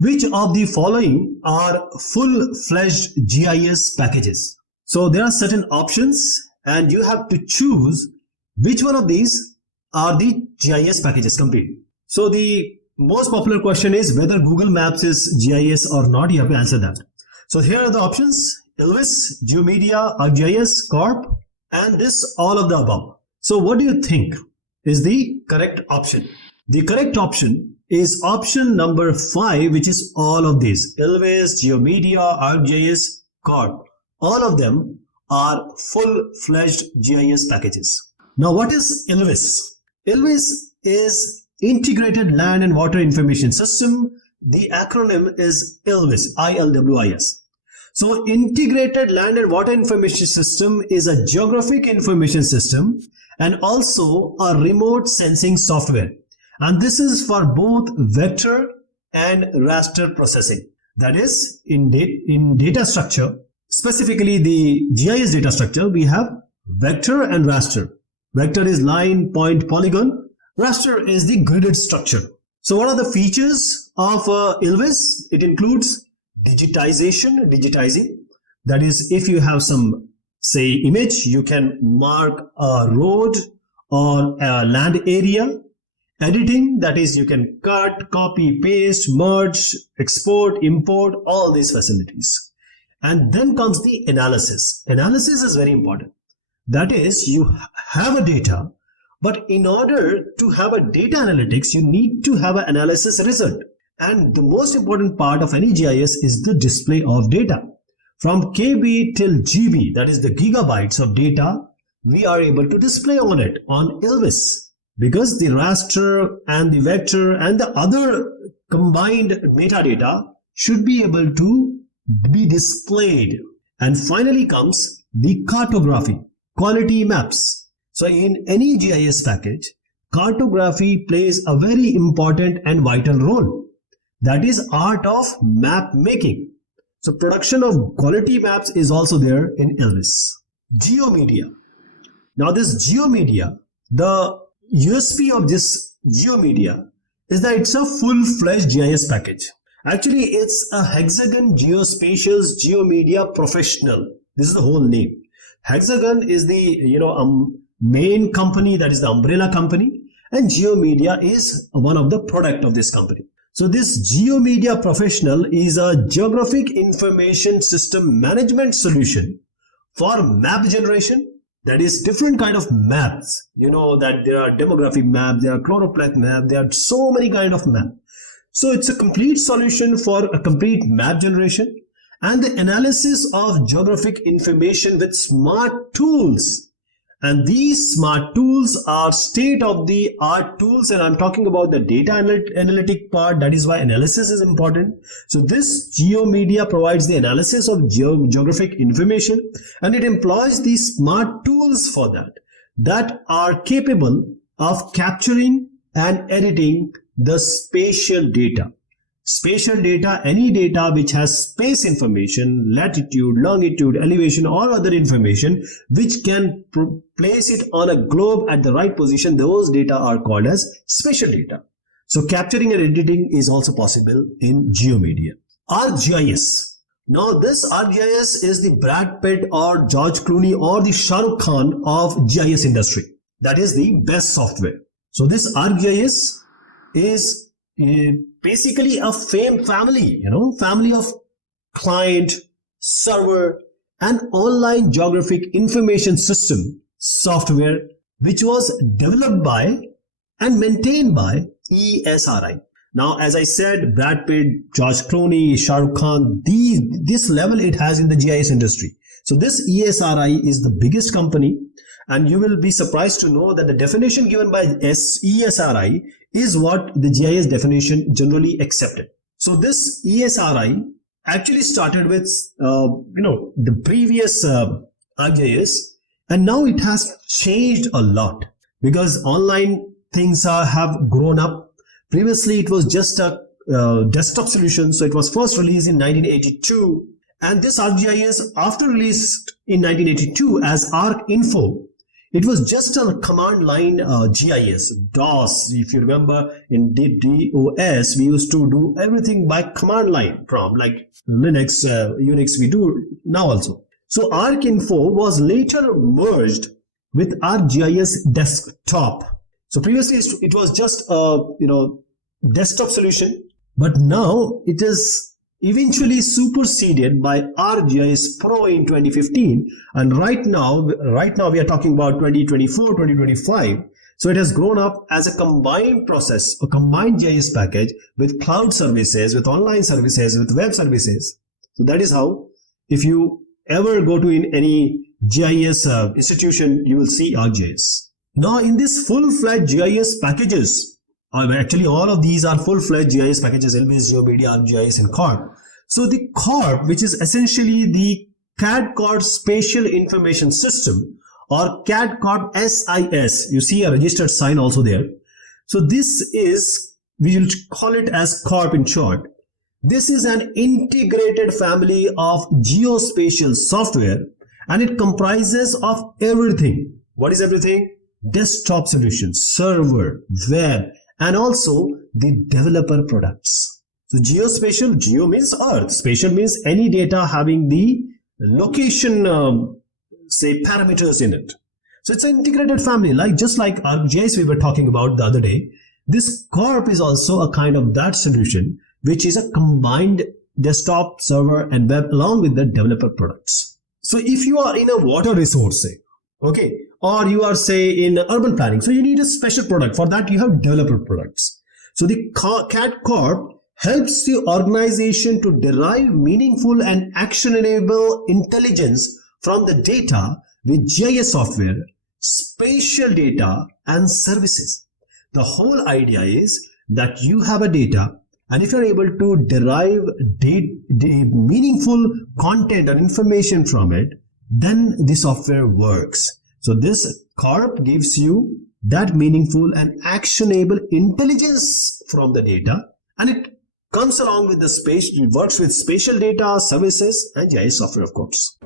Which of the following are full-fledged GIS packages? So there are certain options and you have to choose which one of these are the GIS packages complete. So the most popular question is whether Google Maps is GIS or not. You have to answer that. So here are the options: Elvis, GeoMedia, ArcGIS, Corp, and this all of the above. So what do you think is the correct option? The correct option is option number 5, which is all of these: Elvis, GeoMedia, ArcGIS, Corp. All of them are full-fledged GIS packages. Now, what is Elvis? Elvis is Integrated Land and Water Information System. The acronym is Elvis, ILWIS. So Integrated Land and Water Information System is a geographic information system and also a remote sensing software. And this is for both vector and raster processing. That is, in data structure, specifically the GIS data structure, we have vector and raster. Vector is line, point, polygon. Raster is the gridded structure. So what are the features of Elvis? It includes digitizing. That is, if you have some, say, image, you can mark a road or a land area. Editing, that is, you can cut, copy, paste, merge, export, import, all these facilities. And then comes the analysis. Analysis is very important. That is, you have a data, but in order to have a data analytics, you need to have an analysis result. And the most important part of any GIS is the display of data. From KB till GB, that is the gigabytes of data, we are able to display on it, on Elvis. Because the raster and the vector and the other combined metadata should be able to be displayed. And finally comes the cartography, quality maps. So in any GIS package, cartography plays a very important and vital role. That is art of map making. So production of quality maps is also there in Elvis. GeoMedia. Now this GeoMedia, the USP of this GeoMedia is that it's a full-fledged GIS package. Actually, it's a Hexagon Geospatial GeoMedia Professional. This is the whole name. Hexagon is the main company, that is the umbrella company, and GeoMedia is one of the product of this company. So this GeoMedia Professional is a geographic information system management solution for map generation. That is different kind of maps. You know that there are demographic maps, there are choropleth maps, there are so many kind of maps. So it's a complete solution for a complete map generation and the analysis of geographic information with smart tools. And these smart tools are state-of-the-art tools, and I'm talking about the data analytic part. That is why analysis is important. So this GeoMedia provides the analysis of geographic information, and it employs these smart tools for that are capable of capturing and editing the spatial data. Spatial data, any data which has space information, latitude, longitude, elevation, or other information which can place it on a globe at the right position, those data are called as spatial data. So capturing and editing is also possible in GeoMedia. ArcGIS. Now this ArcGIS is the Brad Pitt or George Clooney or the Shah Rukh Khan of GIS industry. That is the best software. So this ArcGIS is basically a family of client, server, and online geographic information system software, which was developed by and maintained by ESRI. Now, as I said, Brad Pitt, George Clooney, Shah Rukh Khan, this level it has in the GIS industry. So this ESRI is the biggest company, and you will be surprised to know that the definition given by ESRI is what the GIS definition generally accepted. So this ESRI actually started with the previous ArcGIS, and now it has changed a lot because online things have grown up. Previously, it was just a desktop solution, so it was first released in 1982, and this ArcGIS, after released in 1982 as ArcInfo, It was just a command line GIS, DOS. If you remember in DOS, we used to do everything by command line from like Linux, Unix we do now also. So ArcInfo was later merged with ArcGIS Desktop. So previously it was just a desktop solution, but now it is eventually superseded by ArcGIS Pro in 2015, and right now we are talking about 2024, 2025. So it has grown up as a combined process, a combined GIS package with cloud services, with online services, with web services. So that is how, if you ever go to in any GIS institution, you will see ArcGIS. Now in this full-fledged GIS packages, actually all of these are full-fledged GIS packages, LBS, GeoMedia, ArcGIS and CORP. So the CORP, which is essentially the CAD CORP Spatial Information System, or CAD CORP SIS, you see a registered sign also there. So this is, we will call it as CORP in short. This is an integrated family of geospatial software, and it comprises of everything. What is everything? Desktop solutions, server, web, and also the developer products. So geospatial, geo means earth, spatial means any data having the location, say parameters in it. So it's an integrated family, just like ArcGIS we were talking about the other day. This CORP is also a kind of that solution, which is a combined desktop, server and web along with the developer products. So if you are in a water resource, say, okay, or you are say in urban planning, so you need a special product. For that you have developer products. So the CAD Corp helps the organization to derive meaningful and actionable intelligence from the data with GIS software, spatial data and services. The whole idea is that you have a data, and if you are able to derive meaningful content or information from it, then the software works. So this CORP gives you that meaningful and actionable intelligence from the data, and it comes along with the space, it works with spatial data, services and GIS software, of course.